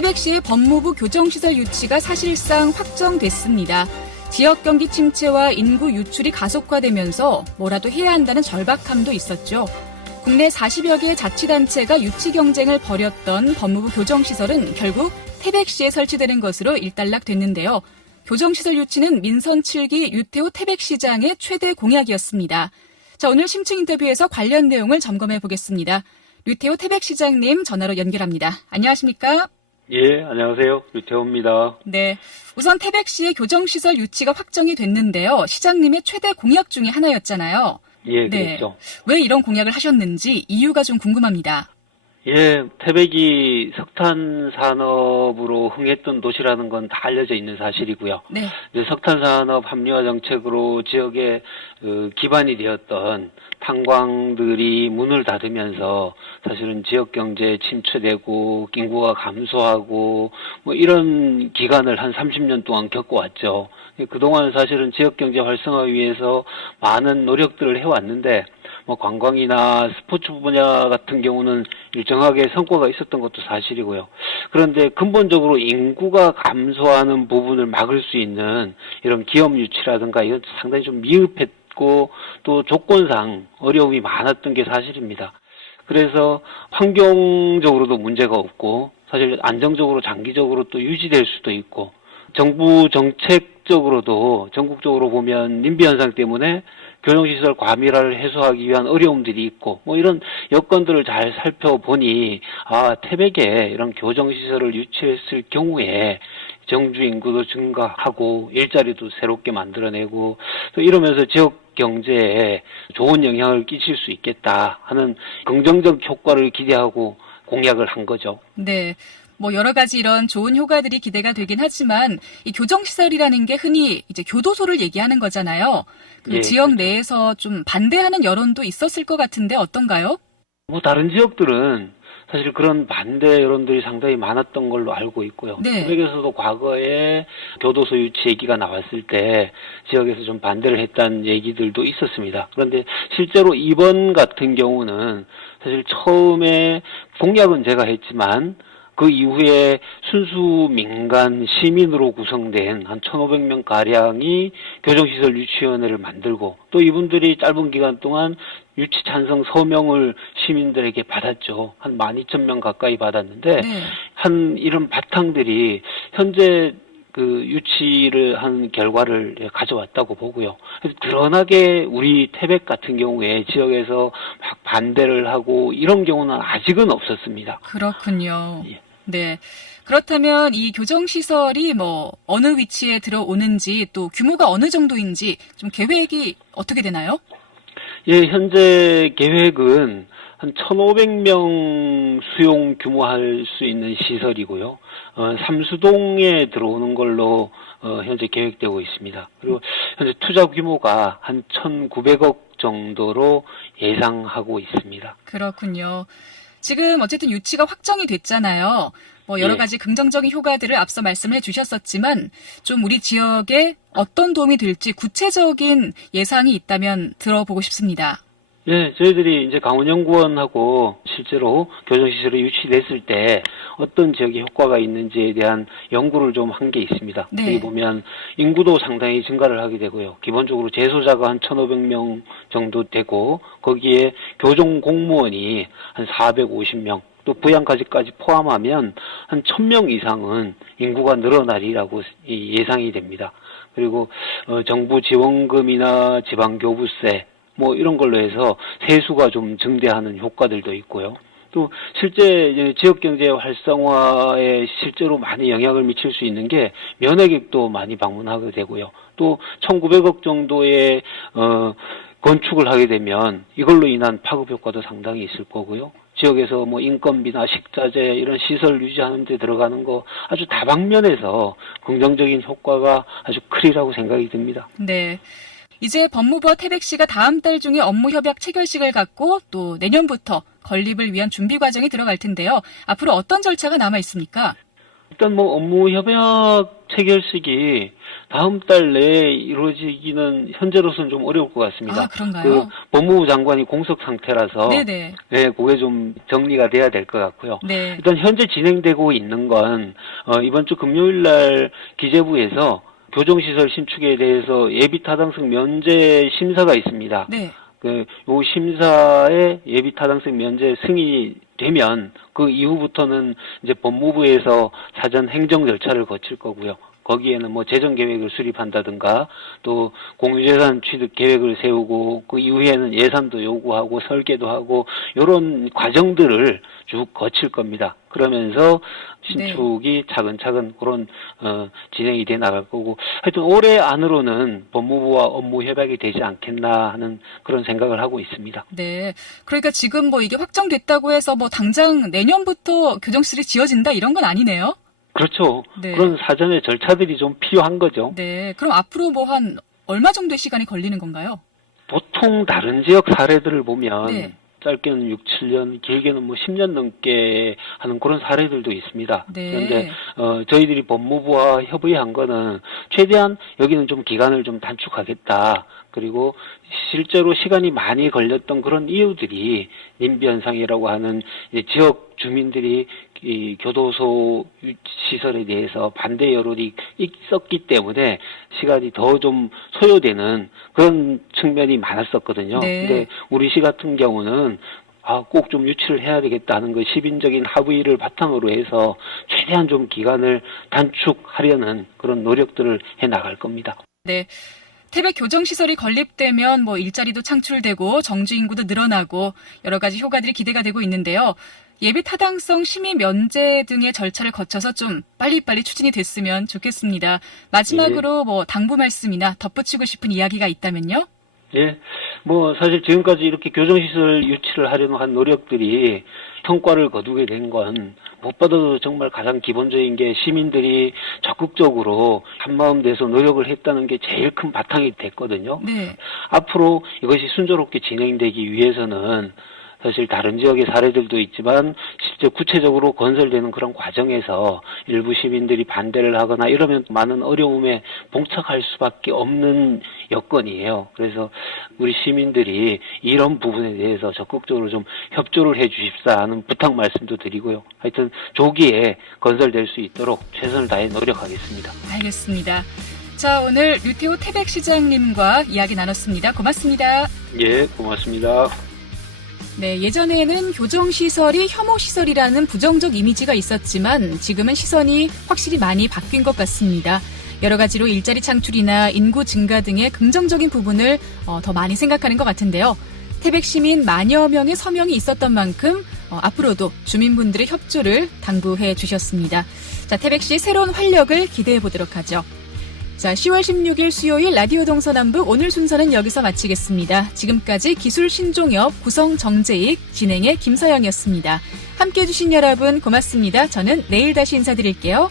태백시의 법무부 교정시설 유치가 사실상 확정됐습니다. 지역 경기 침체와 인구 유출이 가속화되면서 뭐라도 해야 한다는 절박함도 있었죠. 국내 40여 개의 자치단체가 유치 경쟁을 벌였던 법무부 교정시설은 결국 태백시에 설치되는 것으로 일단락됐는데요. 교정시설 유치는 민선 7기 유태호 태백시장의 최대 공약이었습니다. 자, 오늘 심층 인터뷰에서 관련 내용을 점검해 보겠습니다. 유태호 태백시장님 전화로 연결합니다. 안녕하십니까? 예, 안녕하세요. 유태호입니다. 네, 우선 태백시의 교정시설 유치가 확정이 됐는데요. 시장님의 최대 공약 중에 하나였잖아요. 예, 네. 그렇죠. 왜 이런 공약을 하셨는지 이유가 좀 궁금합니다. 예, 태백이 석탄 산업으로 흥했던 도시라는 건 다 알려져 있는 사실이고요. 네. 이제 석탄 산업 합리화 정책으로 지역의 기반이 되었던 탄광들이 문을 닫으면서 사실은 지역 경제에 침체되고 인구가 감소하고 뭐 이런 기간을 한 30년 동안 겪어왔죠. 그동안 사실은 지역 경제 활성화 위해서 많은 노력들을 해왔는데 뭐 관광이나 스포츠 분야 같은 경우는 일정하게 성과가 있었던 것도 사실이고요. 그런데 근본적으로 인구가 감소하는 부분을 막을 수 있는 이런 기업 유치라든가 이건 상당히 좀 미흡했고 또 조건상 어려움이 많았던 게 사실입니다. 그래서 환경적으로도 문제가 없고 사실 안정적으로 장기적으로 또 유지될 수도 있고 정부 정책적으로도 전국적으로 보면 님비 현상 때문에 교정시설 과밀화를 해소하기 위한 어려움들이 있고 뭐 이런 여건들을 잘 살펴보니 태백에 이런 교정시설을 유치했을 경우에 정주 인구도 증가하고 일자리도 새롭게 만들어내고 또 이러면서 지역 경제에 좋은 영향을 끼칠 수 있겠다 하는 긍정적 효과를 기대하고 공약을 한 거죠. 네. 뭐 여러 가지 이런 좋은 효과들이 기대가 되긴 하지만 이 교정시설이라는 게 흔히 이제 교도소를 얘기하는 거잖아요. 그 예, 지역 그렇죠. 내에서 좀 반대하는 여론도 있었을 것 같은데 어떤가요? 뭐 다른 지역들은 사실 그런 반대 여론들이 상당히 많았던 걸로 알고 있고요. 네. 태백에서도 과거에 교도소 유치 얘기가 나왔을 때 지역에서 좀 반대를 했다는 얘기들도 있었습니다. 그런데 실제로 이번 같은 경우는 사실 처음에 공약은 제가 했지만 그 이후에 순수 민간 시민으로 구성된 한 1,500명 가량이 교정시설 유치위원회를 만들고 또 이분들이 짧은 기간 동안 유치 찬성 서명을 시민들에게 받았죠. 한 12,000명 가까이 받았는데 네. 한 이런 바탕들이 현재 그 유치를 한 결과를 가져왔다고 보고요. 그래서 드러나게 우리 태백 같은 경우에 지역에서 막 반대를 하고 이런 경우는 아직은 없었습니다. 그렇군요. 예. 네. 그렇다면 이 교정시설이 뭐 어느 위치에 들어오는지 또 규모가 어느 정도인지 좀 계획이 어떻게 되나요? 예, 현재 계획은 한 1,500명 수용 규모할 수 있는 시설이고요. 삼수동에 들어오는 걸로 현재 계획되고 있습니다. 그리고 현재 투자 규모가 한 1,900억 정도로 예상하고 있습니다. 그렇군요. 지금 어쨌든 유치가 확정이 됐잖아요. 뭐 여러 예. 가지 긍정적인 효과들을 앞서 말씀해 주셨었지만 좀 우리 지역에 어떤 도움이 될지 구체적인 예상이 있다면 들어보고 싶습니다. 네, 저희들이 이제 강원연구원하고 실제로 교정시설이 유치됐을 때 어떤 지역에 효과가 있는지에 대한 연구를 좀 한 게 있습니다. 네. 여기 보면 인구도 상당히 증가를 하게 되고요. 기본적으로 재소자가 한 1,500명 정도 되고 거기에 교정 공무원이 한 450명 또 부양까지까지 포함하면 한 1,000명 이상은 인구가 늘어나리라고 예상이 됩니다. 그리고 정부 지원금이나 지방교부세 뭐 이런 걸로 해서 세수가 좀 증대하는 효과들도 있고요. 또 실제 지역 경제 활성화에 실제로 많이 영향을 미칠 수 있는 게 면회객도 많이 방문하게 되고요. 또 1,900억 정도의 건축을 하게 되면 이걸로 인한 파급 효과도 상당히 있을 거고요. 지역에서 뭐 인건비나 식자재 이런 시설 유지하는 데 들어가는 거 아주 다방면에서 긍정적인 효과가 아주 크리라고 생각이 듭니다. 네. 이제 법무부와 태백시가 다음 달 중에 업무 협약 체결식을 갖고 또 내년부터 건립을 위한 준비 과정이 들어갈 텐데요. 앞으로 어떤 절차가 남아 있습니까? 일단 뭐 업무 협약 체결식이 다음 달 내에 이루어지기는 현재로서는 좀 어려울 것 같습니다. 아, 그런가요? 그 법무부 장관이 공석 상태라서 네네. 네, 그게 좀 정리가 돼야 될 것 같고요. 네. 일단 현재 진행되고 있는 건 이번 주 금요일 날 기재부에서 교정시설 신축에 대해서 예비타당성 면제 심사가 있습니다. 네. 요 심사에 예비타당성 면제 승인이 되면 그 이후부터는 이제 법무부에서 사전 행정 절차를 거칠 거고요. 거기에는 뭐 재정 계획을 수립한다든가 또 공유재산 취득 계획을 세우고 그 이후에는 예산도 요구하고 설계도 하고 이런 과정들을 쭉 거칠 겁니다. 그러면서 신축이 차근차근 그런 진행이 돼 나갈 거고 하여튼 올해 안으로는 법무부와 업무 협약이 되지 않겠나 하는 그런 생각을 하고 있습니다. 네. 그러니까 지금 뭐 이게 확정됐다고 해서 뭐 당장 내년부터 교정실이 지어진다 이런 건 아니네요. 그렇죠. 네. 그런 사전의 절차들이 좀 필요한 거죠. 네. 그럼 앞으로 뭐 한 얼마 정도의 시간이 걸리는 건가요? 보통 다른 지역 사례들을 보면 네. 짧게는 6, 7년, 길게는 뭐 10년 넘게 하는 그런 사례들도 있습니다. 네. 그런데 저희들이 법무부와 협의한 거는 최대한 여기는 좀 기간을 좀 단축하겠다. 그리고 실제로 시간이 많이 걸렸던 그런 이유들이 님비 현상이라고 하는 이제 지역 주민들이 이 교도소 시설에 대해서 반대 여론이 있었기 때문에 시간이 더 좀 소요되는 그런 측면이 많았었거든요. 네. 근데 우리 시 같은 경우는 꼭 좀 유치를 해야 되겠다는 그 시민적인 합의를 바탕으로 해서 최대한 좀 기간을 단축하려는 그런 노력들을 해 나갈 겁니다. 네. 태백 교정시설이 건립되면 뭐 일자리도 창출되고 정주 인구도 늘어나고 여러 가지 효과들이 기대가 되고 있는데요. 예비 타당성 심의 면제 등의 절차를 거쳐서 좀 빨리빨리 추진이 됐으면 좋겠습니다. 마지막으로 뭐 당부 말씀이나 덧붙이고 싶은 이야기가 있다면요? 예, 뭐 사실 지금까지 이렇게 교정시설 유치를 하려는 한 노력들이 성과를 거두게 된 건 무엇보다도 정말 가장 기본적인 게 시민들이 적극적으로 한마음 돼서 노력을 했다는 게 제일 큰 바탕이 됐거든요. 네. 앞으로 이것이 순조롭게 진행되기 위해서는 사실 다른 지역의 사례들도 있지만 실제 구체적으로 건설되는 그런 과정에서 일부 시민들이 반대를 하거나 이러면 많은 어려움에 봉착할 수밖에 없는 여건이에요. 그래서 우리 시민들이 이런 부분에 대해서 적극적으로 좀 협조를 해 주십사 하는 부탁 말씀도 드리고요. 하여튼 조기에 건설될 수 있도록 최선을 다해 노력하겠습니다. 알겠습니다. 자, 오늘 류태호 태백시장님과 이야기 나눴습니다. 고맙습니다. 예, 고맙습니다. 네, 예전에는 교정시설이 혐오시설이라는 부정적 이미지가 있었지만 지금은 시선이 확실히 많이 바뀐 것 같습니다. 여러 가지로 일자리 창출이나 인구 증가 등의 긍정적인 부분을 더 많이 생각하는 것 같은데요. 태백 시민 만여 명의 서명이 있었던 만큼 앞으로도 주민분들의 협조를 당부해 주셨습니다. 자, 태백시 새로운 활력을 기대해 보도록 하죠. 자, 10월 16일 수요일 라디오 동서남북 오늘 순서는 여기서 마치겠습니다. 지금까지 기술 신종엽, 구성 정재익, 진행의 김서영이었습니다. 함께해 주신 여러분 고맙습니다. 저는 내일 다시 인사드릴게요.